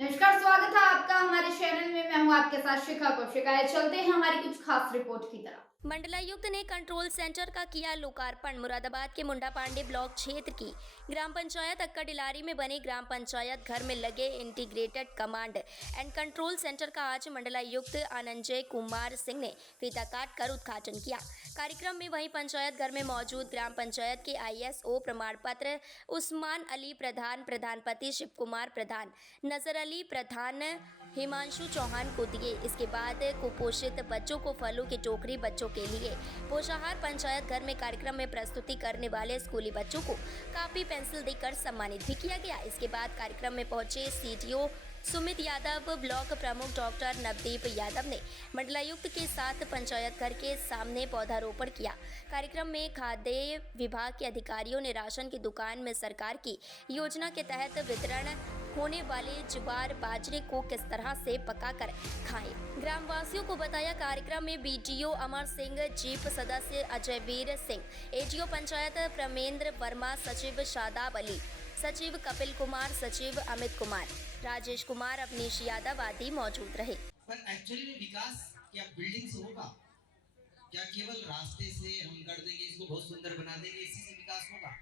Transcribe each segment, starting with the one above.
नमस्कार, स्वागत है आपका हमारे चैनल में। मैं हूं आपके साथ शिखा कौशिक। चलते हैं हमारी कुछ खास रिपोर्ट की तरफ। मंडलायुक्त ने कंट्रोल सेंटर का किया लोकार्पण। मुरादाबाद के मुंडा पांडे ब्लॉक क्षेत्र की ग्राम पंचायत अक्का डिलारी में बने ग्राम पंचायत घर में लगे integrated command and control centre का आज मंडलायुक्त आनंदजय कुमार सिंह ने फीता काट कर उद्घाटन किया। कार्यक्रम में वहीं पंचायत घर में मौजूद ग्राम पंचायत के ISO प्रमाण पत्र उस्मान अली प्रधान, प्रधानपति शिव कुमार प्रधान, नजर अली प्रधान, हिमांशु चौहान को दिए। इसके बाद कुपोषित बच्चों को फलों की टोकरी, बच्चों के लिए पोषाहार पंचायत घर में कार्यक्रम में प्रस्तुति करने वाले स्कूली बच्चों को कापी पेंसिल देकर सम्मानित भी किया गया। इसके बाद कार्यक्रम में पहुंचे CDO सुमित यादव, ब्लॉक प्रमुख डॉक्टर नवदीप यादव ने मंडलायुक्त के साथ पंचायत घर के सामने पौधारोपण किया। कार्यक्रम में खाद्य विभाग के अधिकारियों ने राशन की दुकान में सरकार की योजना के तहत वितरण होने वाले ज्वार बाजरे को किस तरह से पकाकर खाएं, ग्रामवासियों को बताया। कार्यक्रम में BDO अमर सिंह, जीप सदस्य अजयवीर सिंह, ADO पंचायत प्रमेंद्र वर्मा, सचिव शादाब अली, सचिव कपिल कुमार, सचिव अमित कुमार, राजेश कुमार, अवनीश यादव आदि मौजूद रहे। पर एक्चुअली में विकास क्या बिल्डिंग से होगा? क्या केवल रास्ते से हम कर देंगे, इसको बहुत सुंदर बना देंगे, इसी से विकास होगा?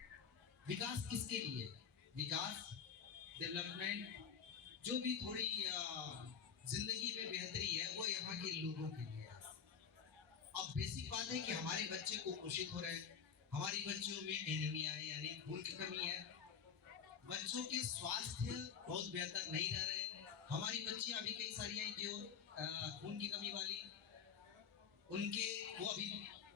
विकास किसके लिए? विकास, डेवलपमेंट, जो भी थोड़ी जिंदगी में बेहतरी है वो यहाँ के लोगों के लिए है। अब बेसिक बात है कि हमारे बच्चे कुपोषित हो रहे हैं, हमारी बच्चों में एनीमिया है यानी खून की कमी है, बच्चों के स्वास्थ्य बहुत बेहतर नहीं रह रहे हैं। हमारी बच्चियां अभी कई सारी हैं जो खून की कमी वाली, उनके वो अभी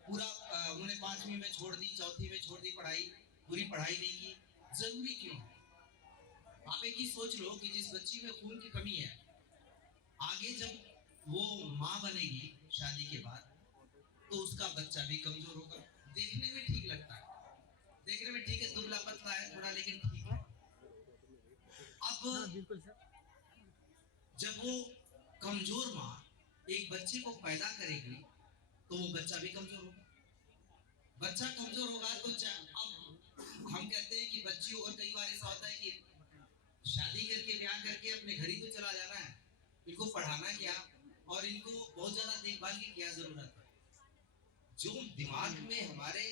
पूरा उन्होंने 5वीं में छोड़ दी, 4थी में छोड़ दी पढ़ाई, पूरी पढ़ाई नहीं की। जरूरी क्यों? आप एक ही सोच लो कि जिस बच्ची में खून की कमी है, आगे जब वो माँ बनेगी शादी के बाद, तो उसका बच्चा भी कमजोर होगा। देखने में ठीक लगता है, देखने में ठीक है, दुबला पतला है थोड़ा, लेकिन ठीक है। अब जब वो कमजोर माँ एक बच्चे को पैदा करेगी, तो वो बच्चा भी कमजोर होगा। बच्चा कमजोर होगा तो अब हम कहते हैं कि बच्चियों, और कई बार ऐसा होता है कि शादी करके ब्याह करके अपने घर ही तो चला जाना है, इनको पढ़ाना क्या और इनको बहुत ज्यादा देखभाल की क्या जरूरत है। जो दिमाग में हमारे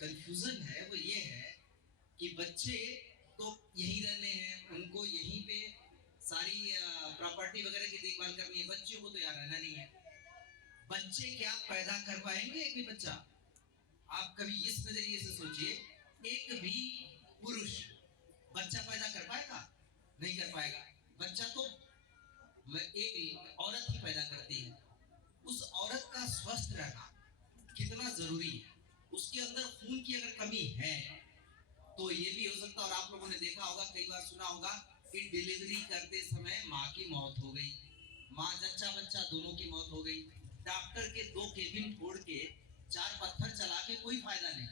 कंफ्यूजन है वो ये है कि बच्चे तो यहीं रहने हैं, उनको यहीं पे सारी प्रॉपर्टी वगैरह की देखभाल करनी है, बच्चों को तो यहाँ रहना नहीं है। बच्चे क्या पैदा कर पाएंगे? एक भी बच्चा, आप कभी इस नजरिए से सोचिए, एक भी पुरुष बच्चा पैदा कर पाएगा? नहीं कर पाएगा। बच्चा तो एक औरत ही पैदा करती है। उस औरत का स्वस्थ रहना कितना जरूरी है। उसके अंदर खून की अगर कमी है तो ये भी हो सकता है, और आप लोगों ने देखा होगा, कई बार सुना होगा कि डिलीवरी करते समय माँ की मौत हो गई, माँ जच्चा बच्चा दोनों की मौत हो गई। डॉक्टर के 2 केबिन फोड़ के 4 पत्थर चला के कोई फायदा नहीं।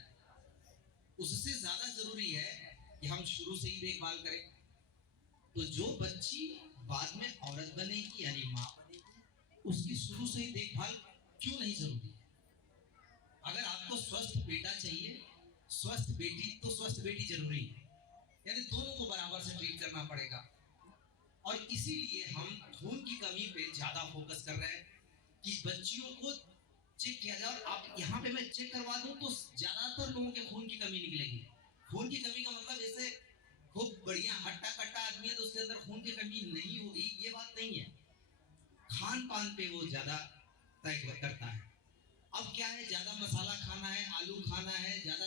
उससे ज्यादा जरूरी है कि हम शुरू से ही देखभाल करें। तो जो बच्ची बाद में औरत बनेगी यानी माँ बनेगी, उसकी शुरू से ही देखभाल क्यों नहीं जरूरी है? अगर आपको स्वस्थ बेटा चाहिए, स्वस्थ बेटी, तो स्वस्थ बेटी जरूरी है, यानी दोनों को बराबर से ट्रीट करना पड़ेगा। और इसीलिए हम खून की कमी पे ज्यादा फोकस कर रहे हैं कि बच्चियों को चेक किया जाए। और आप यहाँ पे मैं चेक करवा दूं तो ज्यादातर लोगों के खून की कमी निकलेगी। खून की कमी का मतलब जैसे खूब बढ़िया हट्टा कट्टा आदमी है तो उसके अंदर खून की कमी नहीं होगी, ये बात नहीं है। खान पान पे वो ज्यादा तय करता है। अब क्या है, ज्यादा मसाला खाना है, आलू खाना है, ज्यादा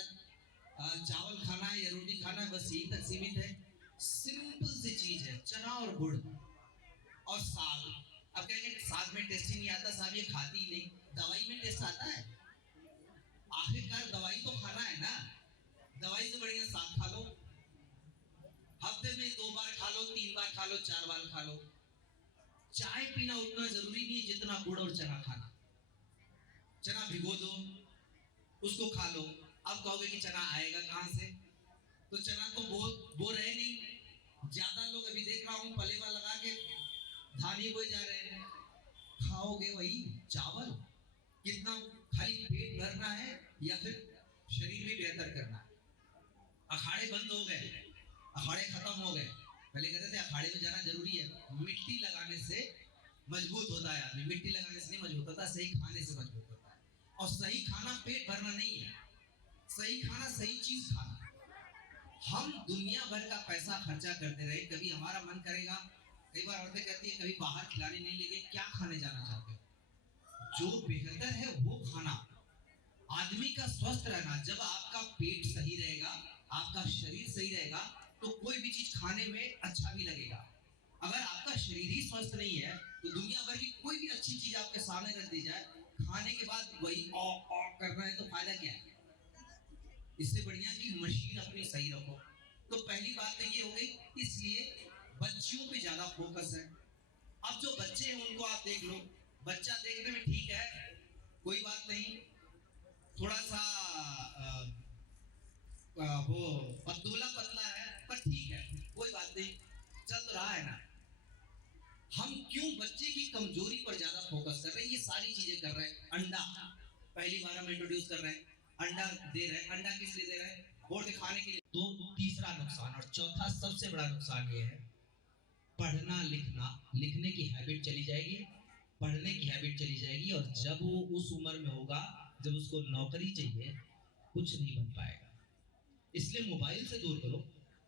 चावल खाना है या रोटी खाना है, बस यही तक सीमित है। सिंपल सी चीज है, चना और गुड़ और साग। अब कहेंगे साग में टेस्ट ही नहीं आता, साहब ये खाती ही नहीं। दवाई में टेस्ट आता है? आखिरकार दवाई तो खाना है ना। दवाई से बढ़िया साग खा लो, हफ्ते में 2 बार खा लो, 3 बार खा लो, 4 बार खा लो। चाय पीना उतना जरूरी नहीं जितना गुड़ और चना खाना। चना भिगो दो, उसको खा लो। अब कहोगे कि चना आएगा कहां से? तो चना तो बो रहे नहीं। ज्यादा लोग अभी देख रहा हूं पलेवा लगा के धान ही बोए जा रहे हैं। खाओगे वही चावल? कितना खाली पेट भरना है या फिर शरीर भी बेहतर करना है? अखाड़े बंद हो गए, अखाड़े खत्म हो गए। पहले कहते थे अखाड़े में जाना जरूरी है, मिट्टी लगाने से मजबूत होता है आदमी, मिट्टी लगाने से नहीं मजबूत होता, सही खाने से मजबूत होता है। और सही खाना पेट भरना नहीं है, सही खाना सही चीज खाना। हम दुनिया भर का पैसा खर्चा करते रहे, कभी हमारा मन करेगा, कई बार औरतें कहती है कभी बाहर खिलाने नहीं लेके क्या खाने जाना चाहते हो? जो बेहतर है वो खाना, आदमी का स्वस्थ रहना। जब आपका पेट सही रहेगा, आपका शरीर सही रहेगा, तो कोई भी चीज खाने में अच्छा भी लगेगा। अगर आपका शरीर ही स्वस्थ नहीं है तो दुनिया भर की कोई भी अच्छी चीज आपके सामने रख दी जाए, खाने के बाद वही ओ करना है तो फायदा क्या है? इससे बढ़िया कि मशीन अपनी सही रखो। तो पहली बात तो ये हो गई, इसलिए बच्चियों पे ज्यादा फोकस है। अब जो बच्चे हैं उनको आप देख लो, बच्चा देखने में ठीक है, कोई बात नहीं, थोड़ा सा वो पतला पतला है पर ठीक है, कोई बात नहीं, चल तो रहा है ना। हम क्यों बच्चे की कमजोरी पर ज्यादा फोकस कर रहे हैं? ये सारी चीजें कर रहे हैं। अंडा पहली बार हम इंट्रोड्यूस कर रहे हैं, अंडा दे रहे हैं। अंडा किस लिए दे रहे हैं? बोर्ड दिखाने के लिए। तो तीसरा नुकसान और चौथा सबसे बड़ा नुकसान ये है, पढ़ना लिखना, लिखने की हैबिट चली जाएगी, पढ़ने की हैबिट चली जाएगी, और जब वो उस उम्र में होगा जब उसको नौकरी चाहिए, कुछ नहीं बन पाएगा। इसलिए मोबाइल से दूर करो,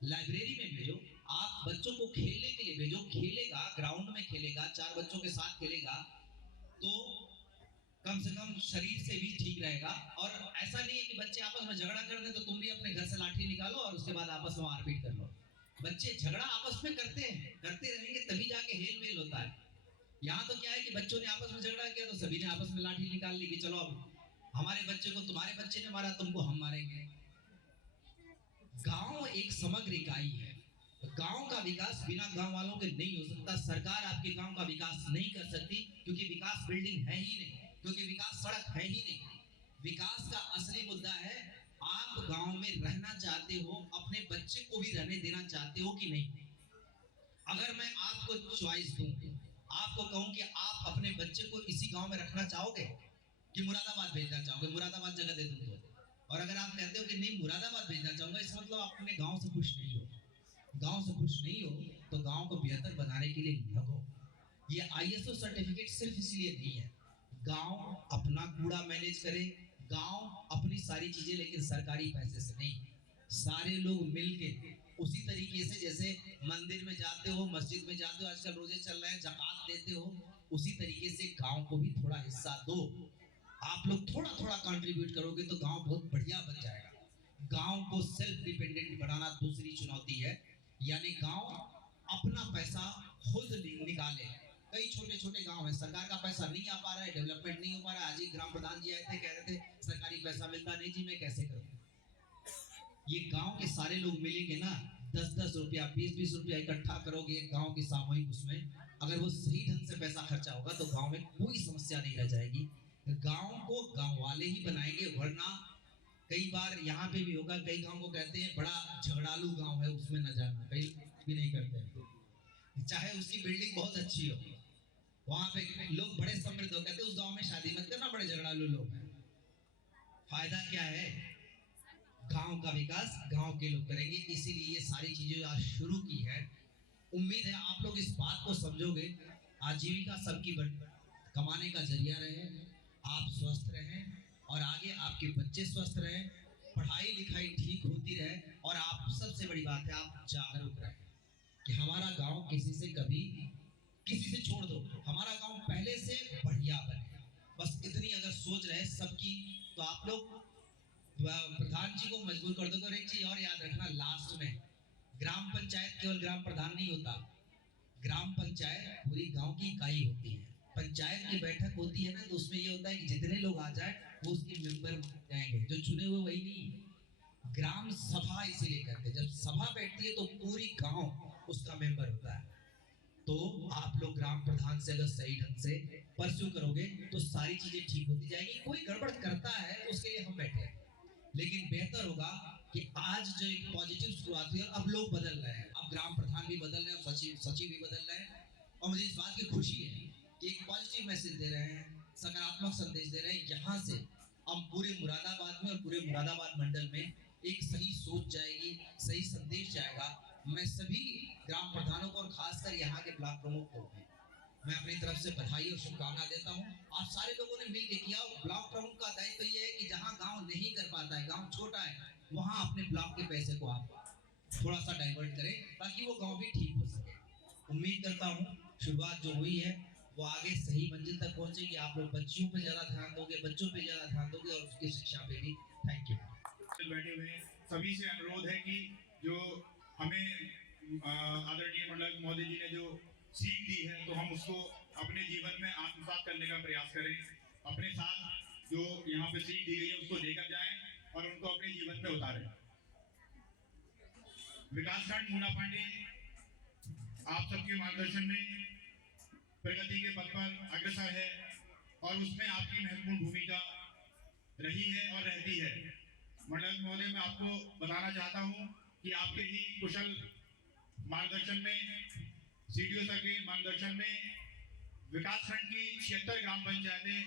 लाइब्रेरी में भेजो, आप बच्चों को खेलने के लिए भेजो, खेलेगा, ग्राउंड में खेलेगा, 4 बच्चों के साथ खेलेगा, तो कम से कम शरीर से भी ठीक रहेगा। और ऐसा नहीं है कि बच्चे आपस में झगड़ा कर दे तो तुम भी अपने घर से लाठी निकालो और उसके बाद आपस में मारपीट कर लो। बच्चे झगड़ा आपस में करते हैं, करते रहेंगे तभी जाके हेल मेल होता है। यहाँ तो क्या है कि बच्चों ने आपस में झगड़ा किया तो सभी ने आपस में लाठी निकाल ली कि चलो अब हमारे बच्चे को तुम्हारे बच्चे ने मारा, तुमको हम मारेंगे। गांव एक समग्र इकाई है, गांव का विकास बिना गांव वालों के नहीं हो सकता। सरकार आपके गांव का विकास नहीं कर सकती, क्योंकि विकास बिल्डिंग है ही नहीं, क्योंकि विकास सड़क है ही नहीं। विकास का असली मुद्दा है, आप गांव में रहना चाहते हो, अपने बच्चे को भी रहने देना चाहते हो कि नहीं। अगर मैं आपको चॉइस दूं, आपको कहूं कि आप अपने बच्चे को इसी गांव में रखना चाहोगे कि मुरादाबाद भेजना चाहोगे, मुरादाबाद जगह दे दूं तो। और अगर आप कहते हो कि नहीं मुरादाबाद भेजना चाहूंगा, इसका मतलब आप अपने गांव से खुश नहीं हो। गांव से खुश नहीं हो तो गांव को बेहतर बनाने के लिए लगो। ये आईएसओ सर्टिफिकेट सिर्फ इसलिए नहीं है, गांव अपना कूड़ा मैनेज करे, गांव अपनी सारी चीजें, लेकिन सरकारी पैसे से नहीं। सारे लोग मिलके उसी तरीके से, जैसे मंदिर में जाते हो, मस्जिद में जाते हो, आजकल रोजे चल रहे हैं, ज़कात देते हो, उसी तरीके से गांव को भी थोड़ा हिस्सा दो। आप लोग थोड़ा थोड़ा कंट्रीब्यूट करोगे तो गांव बहुत बढ़िया बन जाएगा। गांव को सेल्फ डिपेंडेंट बनाना दूसरी चुनौती है, यानी गांव अपना पैसा खुद निकाले। कई छोटे छोटे गांव हैं, सरकार का पैसा नहीं आ पा रहा है, डेवलपमेंट नहीं हो पा रहा है। आज ही ग्राम प्रधान जी आए थे, कह रहे थे सरकारी पैसा मिलता नहीं जी, मैं कैसे करूं। ये गांव के सारे लोग मिलेंगे ना, 10-10 रुपया, 20-20 रुपया इकट्ठा करोगे एक गांव की सामूहिक उसमें, अगर वो सही ढंग से पैसा खर्चा होगा तो गांव में कोई समस्या नहीं रह जाएगी। गांव को गांव वाले ही बनाएंगे, वरना कई बार यहाँ पे भी होगा, कई गांव को कहते हैं बड़ा झगड़ालू गांव है, उसमें न जाना, कई भी नहीं करते हैं, चाहे उसकी बिल्डिंग बहुत अच्छी हो, वहां पे लोग बड़े समृद्ध हो, कहते हैं उस गांव में शादी मत करना, बड़े झगड़ालू लोग हैं। फायदा क्या है? गांव का विकास गांव के लोग करेंगे, इसीलिए ये सारी चीजें आज शुरू की है। उम्मीद है आप लोग इस बात को समझोगे। आजीविका सबकी कमाने का जरिया रहे, आप स्वस्थ रहें और आगे आपके बच्चे स्वस्थ रहें, पढ़ाई लिखाई ठीक होती रहे, और आप सबसे बड़ी बात है आप जागरूक रहें कि हमारा गांव किसी से कभी, किसी से छोड़ दो, हमारा गांव पहले से बढ़िया बने। बस इतनी अगर सोच रहे सबकी, तो आप लोग प्रधान जी को मजबूर कर दोगे। और एक चीज और याद रखना लास्ट में, ग्राम पंचायत केवल ग्राम प्रधान नहीं होता, ग्राम पंचायत पूरी गांव की इकाई होती है। पंचायत की बैठक होती है ना, तो उसमें ये होता है कि जितने लोग आ जाए वो उसके मेंबर जाएंगे, जो चुने हुए वही नहीं। ग्राम सभा इसीलिए कहते हैं, जब सभा बैठती है तो पूरी गांव उसका मेंबर होता है। तो आप लोग ग्राम प्रधान से अगर सही ढंग से परस्यू करोगे तो सारी चीजें ठीक होती जाएगी। कोई गड़बड़ करता है उसके लिए हम बैठे हैं, लेकिन बेहतर होगा कि आज जो एक पॉजिटिव शुरुआत हुई, अब लोग बदल रहे हैं, अब ग्राम प्रधान भी बदल रहे हैं और सचिव भी बदल रहे हैं, और मुझे इस बात की खुशी है कि एक पॉजिटिव मैसेज दे रहे हैं, सकारात्मक संदेश दे रहे हैं। यहाँ से हम पूरे मुरादाबाद में और पूरे मुरादाबाद मंडल में एक सही सोच जाएगी, सही संदेश जाएगा मैं सभी ग्राम प्रधानों को और खासकर यहाँ के ब्लॉक प्रमुख को भी मैं अपनी तरफ से बधाई और शुभकामना देता हूँ। आप सारे लोगों ने मिल के किया। ब्लॉक प्रमुख का दायित्व ये है कि जहाँ गांव नहीं कर पाता है, गांव छोटा है, वहाँ अपने ब्लॉक के पैसे को आप थोड़ा सा डाइवर्ट करें ताकि वो गांव भी ठीक हो सके। उम्मीद करता हूँ शुरुआत जो हुई है वो आगे सही मंजिल तक पहुंचेगी। आप लोग बच्चियों पे ज्यादा ध्यान दोगे, बच्चों पे ज्यादा ध्यान दोगे और उसकी शिक्षा पे भी। Thank you. बैठे हुए सभी से अनुरोध है कि जो हमें आदरणीय मंडल मोदी जी ने जो सीख दी है तो हम उसको अपने जीवन में आत्मसात करने का प्रयास करें। अपने साथ जो यहाँ पे सीख दी गई है उसको लेकर जाएं और उनको अपने जीवन में उतारें। विकासखंड मुंडा पांडे आप सबके मार्गदर्शन में प्रगति के पथ पर अग्रसर है और उसमें आपकी महत्वपूर्ण भूमिका रही है और रहती है। मंडल महोदय, मैं आपको बताना चाहता हूं कि आपके ही कुशल मार्गदर्शन में, सीडीओ सर के मार्गदर्शन में विकासखंड की 76 ग्राम पंचायतें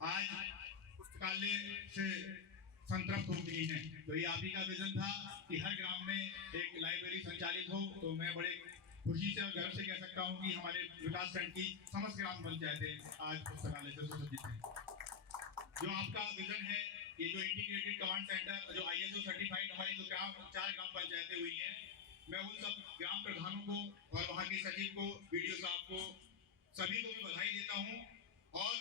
आज पुस्तकालय से संतृप्त हो गई हैं। तो ये आप ही का विजन था कि हर ग्राम में एक लाइब्रेरी संचालित हो। तो मैं बड़े खुशी से और गर्व से कह सकता हूं कि हमारे विकासखंड की समस्त ग्राम पंचायतें आज पुस्तकालय से सुसज्जित हैं। जो आपका विजन है, ये जो इंटीग्रेटेड कमांड सेंटर, जो ISO सर्टिफाइड हमारी जो 4 ग्राम पंचायतें हुई हैं, मैं उन सब ग्राम प्रधानों को और वहाँ के सचिव को, BDO साहब को, सभी को मैं बधाई देता हूँ। और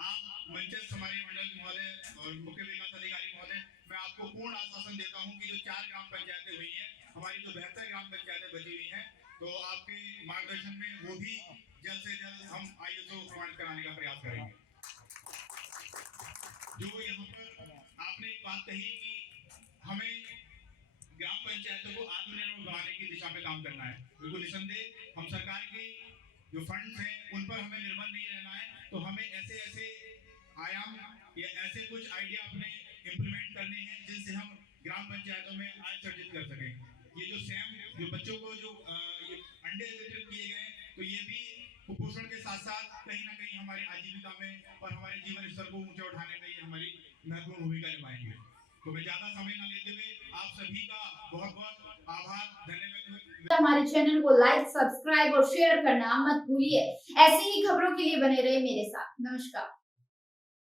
आप मंचस्थ हमारे मंडल महोदय और मुख्य विकास अधिकारी महोदय, मैं आपको पूर्ण आश्वासन देता हूँ कि जो 4 ग्राम पंचायतें हुई हैं, हमारी जो 72 ग्राम पंचायतें बची हुई हैं, तो आपके मार्गदर्शन में वो भी जल्द से जल्द हम ISO प्रमाणित कराने का प्रयास करेंगे। जो यहाँ पर आपने एक बात कही कि हमें ग्राम पंचायतों को आत्मनिर्भर बनाने की दिशा में काम करना है। बिल्कुल निसंदेह हम सरकार की जो फंड्स हैं उन पर हमें निर्भर नहीं रहना है। तो हमें ऐसे आयाम या ऐसे कुछ आइडिया अपने इम्प्लीमेंट करने हैं जिनसे हम ग्राम पंचायतों में आय सर्जित कर सकें। ये जो जो बच्चों को जो ये अंडे वितरित किए गए, तो ये भी कुपोषण के साथ साथ कहीं ना कहीं हमारे आजीविका में और हमारे जीवन स्तर को ऊंचा उठाने में ये हमारी महत्वपूर्ण भूमिका निभाएंगे। तो मैं ज्यादा समय न लेते हुए आप सभी का बहुत बहुत आभार, धन्यवाद। हमारे चैनल को लाइक, सब्सक्राइब और शेयर करना मत भूलिए। ऐसी ही खबरों के लिए बने रहे मेरे साथ। नमस्कार।